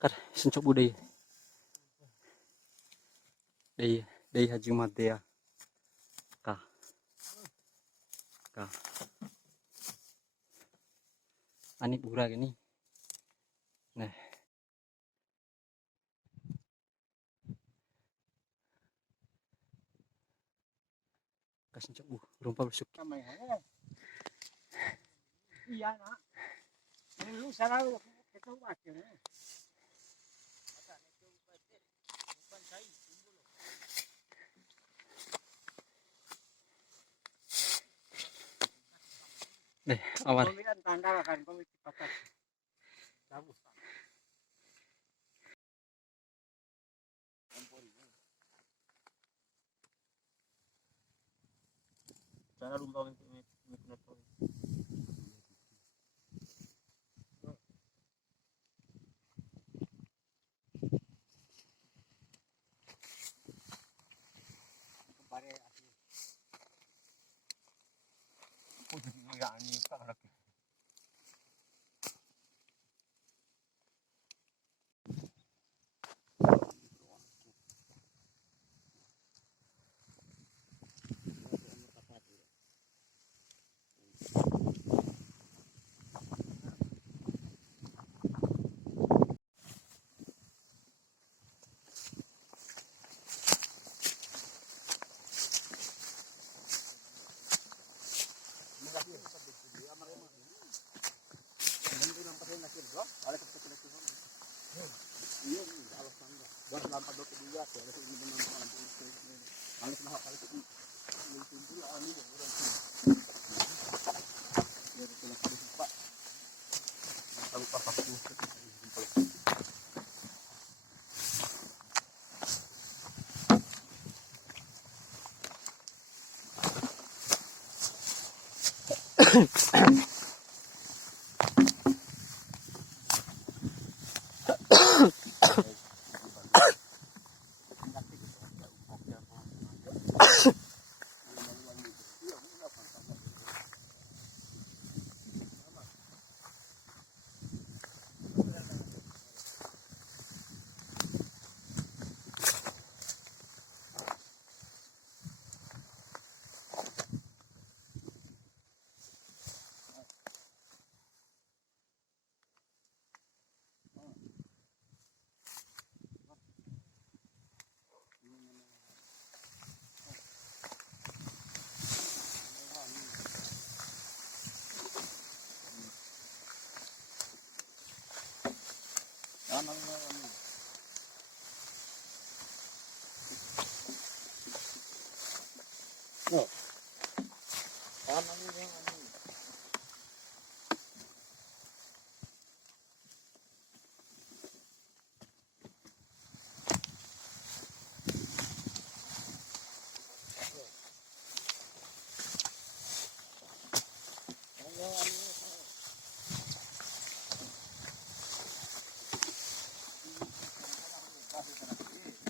Kar, xin chúc bù đi. Đây, đây là Jumatea. Cả. Cả. Ani pura gini. Nah. Kasih chúc bù, rumpah besuk. Iya nak. Lu salah kita baca ni. Deh, awal. Pemilihan tanda akan komisi pakat. Tahu. Cara rumah ini.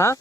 Hah?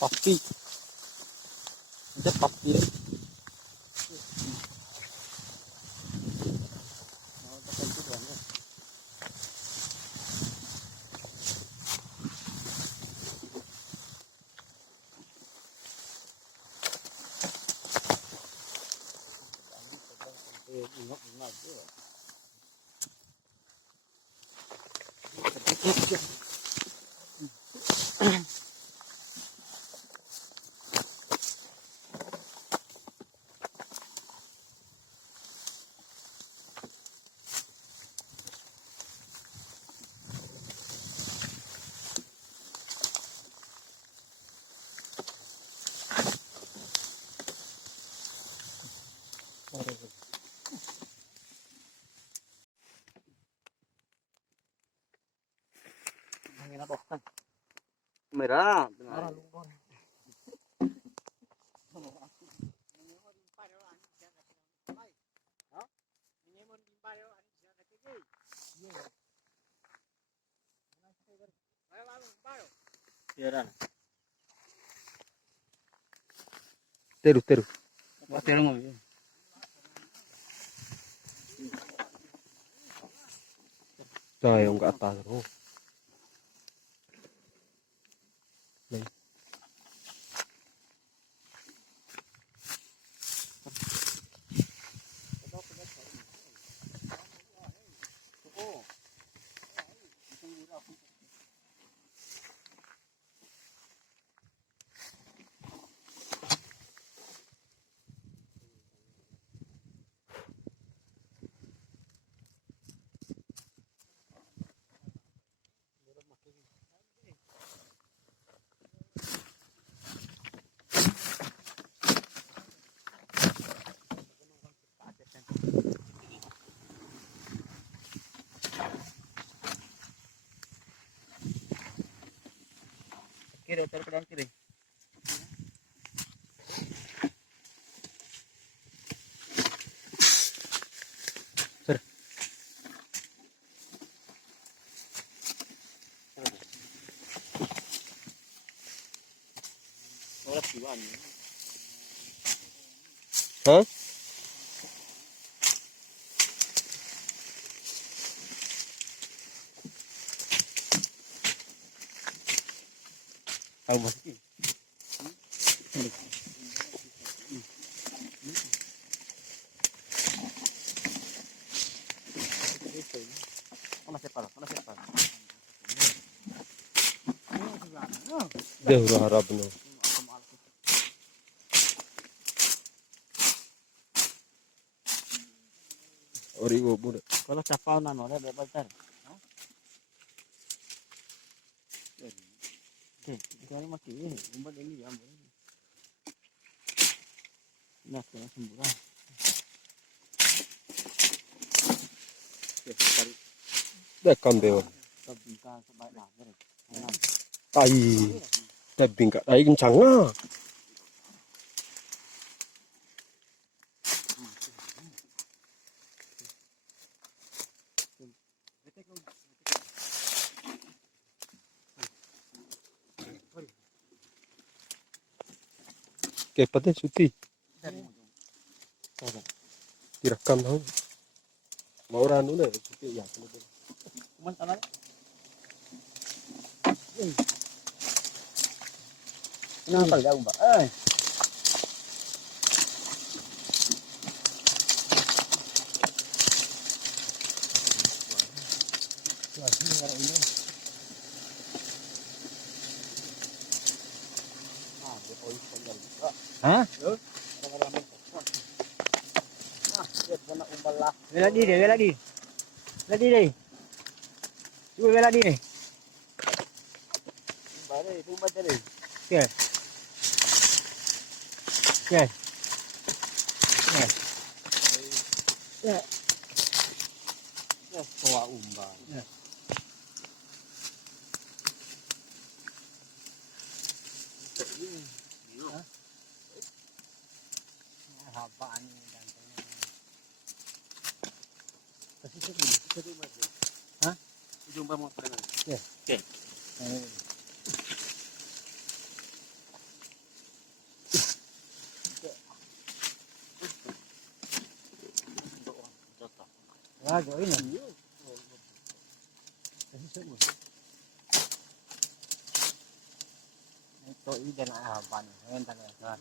Papi. Ada papi. Angin apa kan? Merah. Marah lumpur. Teru teru. Buat terong mau. Saya enggak tahu. Nih. Kiri, terkadang kiri. Orang siwan. Hah? Tahu pasti. Deh udah harap no. Ori wo budak. Kalau capau nano ada berapa tar? Oke, ini mati ini, umbat ini ya. Nah, kena semburan. Oke, tarik Dekam dewa. tabungkan sebaik lah. Tai. Tebing kak tai kencang ah. Kepatnya cuti. Direkam tahu. Mau ranu deh cuti ya. Cuman tanah. Kenapa ya, Mbak? Hah? Bela di deh, bela di. Bela di deh. Coba bela di deh. Bare itu umbat deh. Oke. Oke. Oke. Ya. Ya, tua umbat. Ya. Habaan gantengnya. Kasih sedih mati. Hah? Ujung mau kena. Oke. Oke. Lago ini. Kasih sedih. Itu ide nak habaan. Entar ya.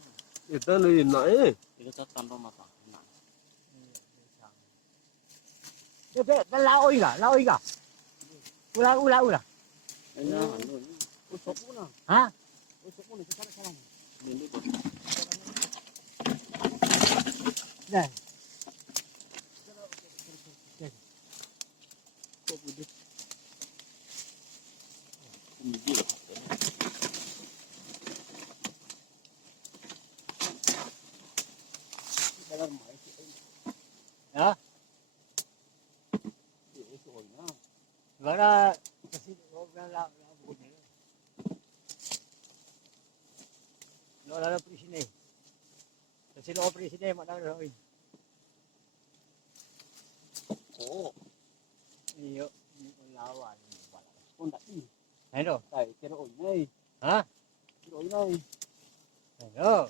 Itu lu naik. Itu tuh tanpa mata. Nah. Iya, lau iga. Ula. Usok mo na. Ha? Usok mo na. Sasaran. Yan. Ha? Para kasi huwag na labog nila. Wala na prisin eh. Kasi loob prisin eh, matang rin. Oo. Iyo, yung lawan. Kung dati. Ano? Tayo, kiroon na eh. Ha? Kiroon na eh. Ano?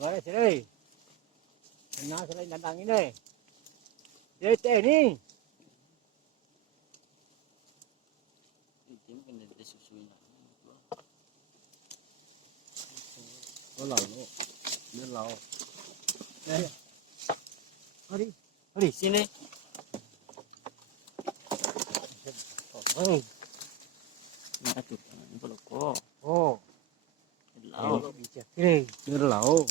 Wala sila eh. Nasa sila yung nandangin eh. Dito eh ni. Nó lẩu nó. Nó lẩu. Hali, sini. Oh. Oh. Sini. Nó lẩu.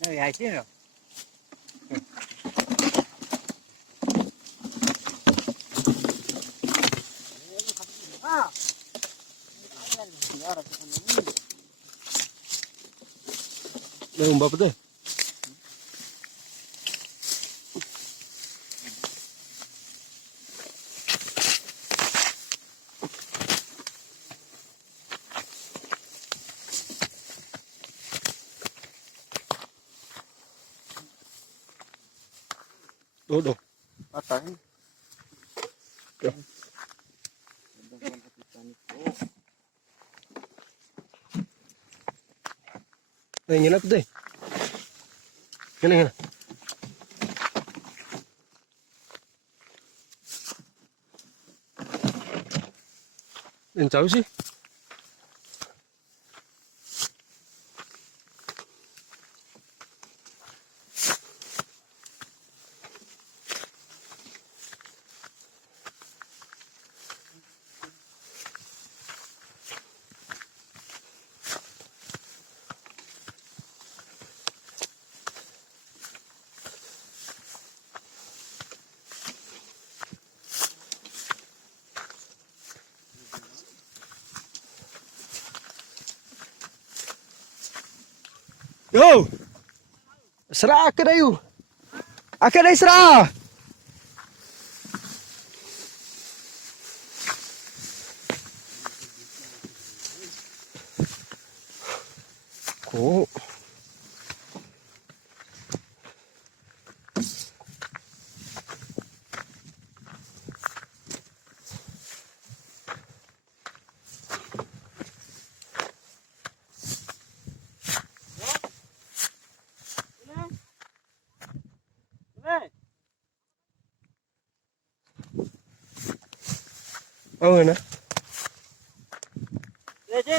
Này hai sini. Ah! Đây một bắp đây. Đổ đổ. Patay. Đây nhìn nó đây. Cái này nè. Đừng cháu chứ. Yo! Sera ke dayu? Akan dai sera. Ko. Oh na. Leje.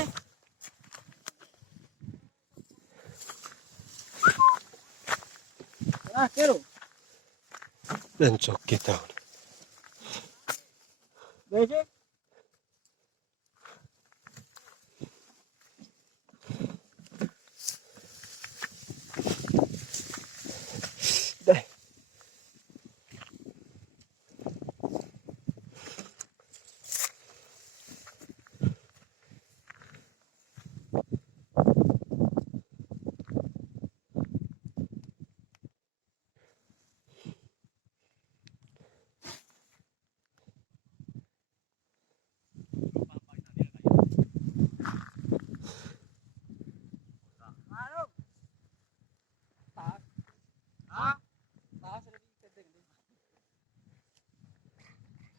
Ah, kero. Dan chok kita. Leje. Đây.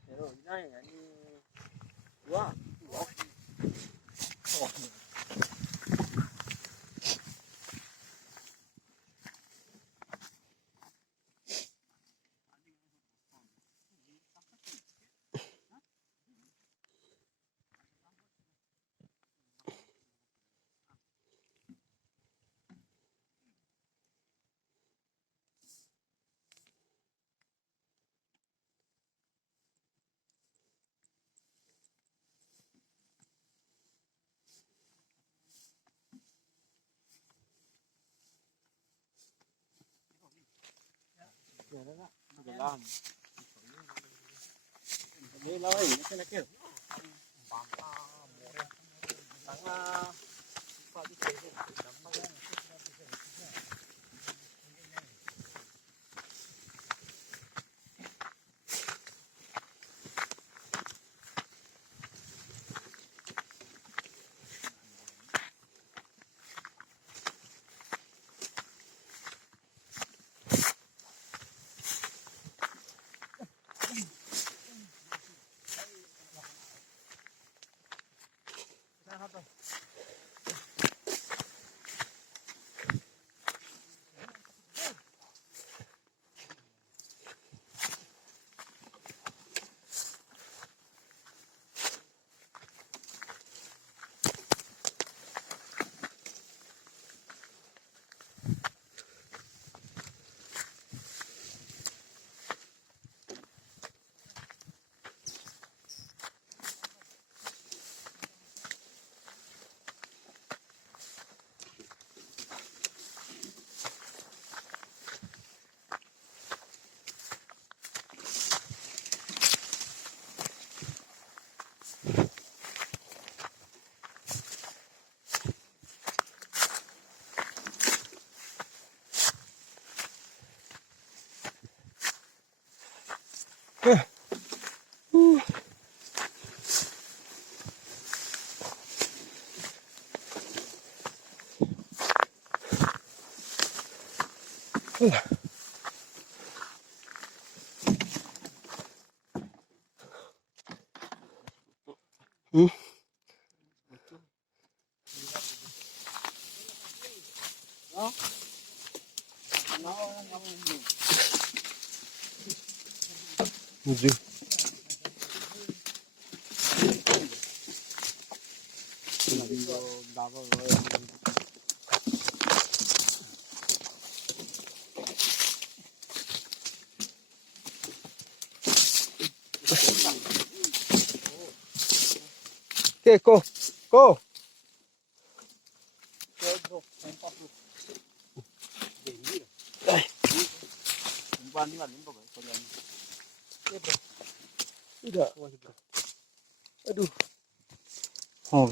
Pero ina yani. Wah. jalan. Ini lawai, ini nakil. Tengah. Menuju. Oke, ko. Tidak. Aduh. Oh,